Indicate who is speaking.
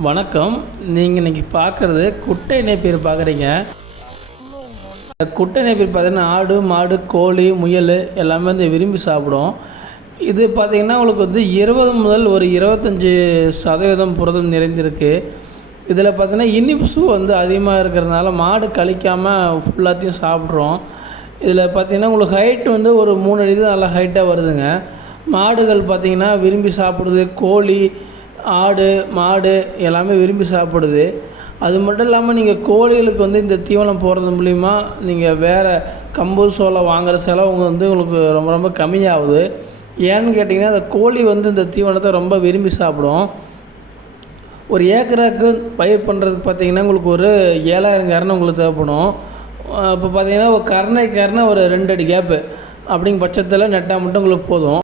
Speaker 1: வணக்கம். நீங்கள் இன்றைக்கி பார்க்குறது குட்டை இணைப்பீர் பார்க்குறீங்க குட்டை இணைப்பீர் பார்த்தீங்கன்னா ஆடு மாடு கோழி முயல் எல்லாமே வந்து விரும்பி சாப்பிடும். இது பார்த்திங்கன்னா உங்களுக்கு வந்து இருபது முதல் ஒரு இருபத்தஞ்சி சதவீதம் புரதம் நிறைந்திருக்கு. இதில் பார்த்திங்கன்னா இனிப்பு வந்து அதிகமாக இருக்கிறதுனால மாடு கழிக்காமல் ஃபுல்லாத்தையும் சாப்பிட்றோம். இதில் பார்த்திங்கன்னா உங்களுக்கு ஹைட் வந்து ஒரு மூணு அடி தான் நல்லா ஹைட்டாக வருதுங்க. மாடுகள் பார்த்திங்கன்னா விரும்பி சாப்பிடுது கோழி ஆடு மாடு எல்லாமே விரும்பி சாப்பிடுது. அது மட்டும் இல்லாமல் நீங்கள் கோழிகளுக்கு வந்து இந்த தீவனம் போடுறது மூலிமா நீங்கள் வேறு கம்பு சோளம் வாங்குகிற செலவு வந்து உங்களுக்கு ரொம்ப ரொம்ப கம்மியாகுது. ஏன்னு கேட்டிங்கன்னா அந்த கோழி வந்து இந்த தீவனத்தை ரொம்ப விரும்பி சாப்பிடும். ஒரு ஏக்கராக்கு பயிர் பண்ணுறதுக்கு பார்த்தீங்கன்னா உங்களுக்கு ஒரு ஏழாயிரம் கரணை உங்களுக்கு தேவைப்படும். இப்போ பார்த்தீங்கன்னா ஒரு கரணை கரணை ஒரு ரெண்டு அடி கேப்பு அப்படிங்க பட்சத்தில் நெட்டால் மட்டும் உங்களுக்கு போதும்.